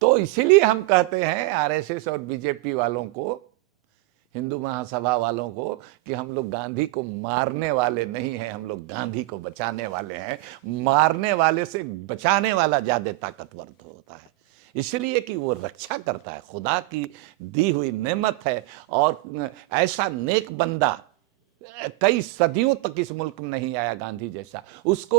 तो इसीलिए हम कहते हैं आरएसएस और बीजेपी वालों को, हिंदू महासभा वालों को, कि हम लोग गांधी को मारने वाले नहीं हैं, हम लोग गांधी को बचाने वाले हैं। मारने वाले से बचाने वाला ज्यादा ताकतवर होता है, इसलिए कि वो रक्षा करता है, खुदा की दी हुई नेमत है। और ऐसा नेक बंदा कई सदियों तक इस मुल्क में नहीं आया गांधी जैसा। उसको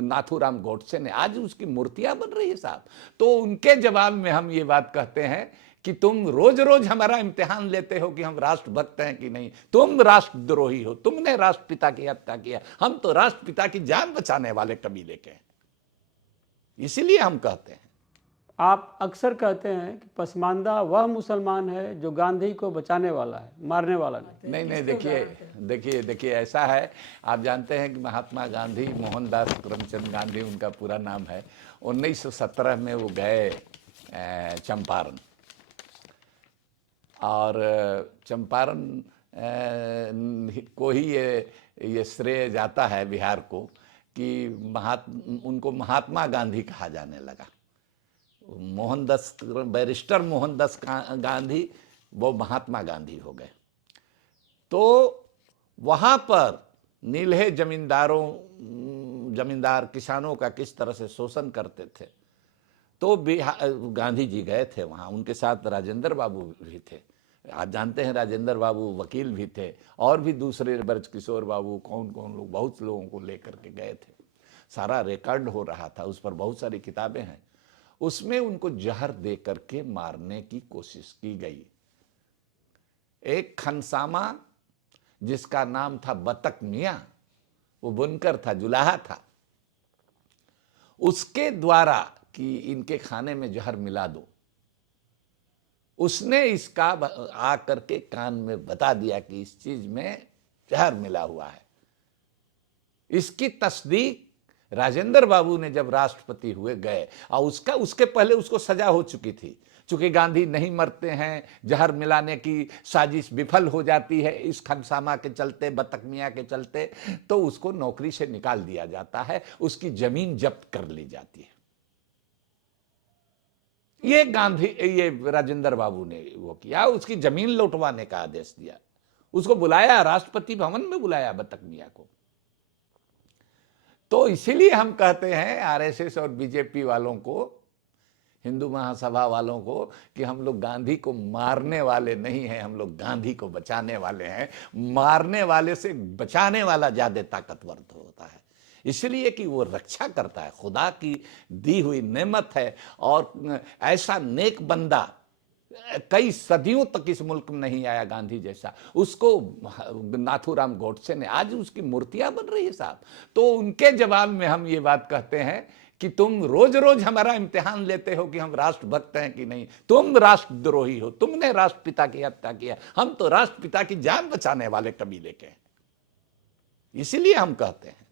नाथूराम गोडसे ने, आज उसकी मूर्तियां बन रही है साहब। तो उनके जवाब में हम ये बात कहते हैं कि तुम रोज रोज हमारा इम्तिहान लेते हो कि हम राष्ट्रभक्त हैं कि नहीं। तुम राष्ट्रद्रोही हो, तुमने राष्ट्रपिता की हत्या किया। हम तो राष्ट्रपिता की जान बचाने वाले कबीले के हैं, इसीलिए हम कहते हैं। आप अक्सर कहते हैं कि पसमानदा वह मुसलमान है जो गांधी को बचाने वाला है, मारने वाला नहीं। नहीं, देखिए ऐसा है, आप जानते हैं कि महात्मा गांधी, मोहनदास करमचंद गांधी उनका पूरा नाम है। 1917 में वो गए चंपारण, और चंपारण को ही ये श्रेय जाता है बिहार को कि उनको महात्मा गांधी कहा जाने लगा। मोहनदास, बैरिस्टर मोहनदास गांधी वो महात्मा गांधी हो गए। तो वहाँ पर नीलहे जमींदार किसानों का किस तरह से शोषण करते थे, तो गांधी जी गए थे वहाँ। उनके साथ राजेंद्र बाबू भी थे, आप जानते हैं राजेंद्र बाबू वकील भी थे, और भी दूसरे ब्रजकिशोर बाबू, कौन कौन लोग, बहुत लोगों को लेकर के गए थे। सारा रिकॉर्ड हो रहा था, उस पर बहुत सारी किताबें हैं। उसमें उनको जहर दे करके मारने की कोशिश की गई। एक खनसामा जिसका नाम था बतक मियां, वो बुनकर था, जुलाहा था, उसके द्वारा कि इनके खाने में जहर मिला दो, उसने इसका आकर के कान में बता दिया कि इस चीज में जहर मिला हुआ है। इसकी तस्दीक राजेंद्र बाबू ने जब राष्ट्रपति हुए गए, और उसके पहले उसको सजा हो चुकी थी। चूंकि गांधी नहीं मरते हैं, जहर मिलाने की साजिश विफल हो जाती है इस खनसामा के चलते, बतक मियां के चलते, तो उसको नौकरी से निकाल दिया जाता है, उसकी जमीन जब्त कर ली जाती है। ये राजेंद्र बाबू ने वो किया, उसकी जमीन लौटवाने का आदेश दिया। उसको बुलाया, राष्ट्रपति भवन में बुलाया बतक मियां को। तो इसीलिए हम कहते हैं आरएसएस और बीजेपी वालों को, हिंदू महासभा वालों को, कि हम लोग गांधी को मारने वाले नहीं हैं, हम लोग गांधी को बचाने वाले हैं। मारने वाले से बचाने वाला ज्यादा ताकतवर होता है, इसलिए कि वो रक्षा करता है, खुदा की दी हुई नेमत है। और ऐसा नेक बंदा कई सदियों तक इस मुल्क में नहीं आया गांधी जैसा। उसको नाथूराम गोडसे ने, आज उसकी मूर्तियां बन रही है साहब। तो उनके जवाब में हम ये बात कहते हैं कि तुम रोज रोज हमारा इम्तिहान लेते हो कि हम राष्ट्रभक्त हैं कि नहीं। तुम राष्ट्रद्रोही हो, तुमने राष्ट्रपिता की हत्या किया। हम तो राष्ट्रपिता की जान बचाने वाले कबीले के हैं, इसीलिए हम कहते हैं।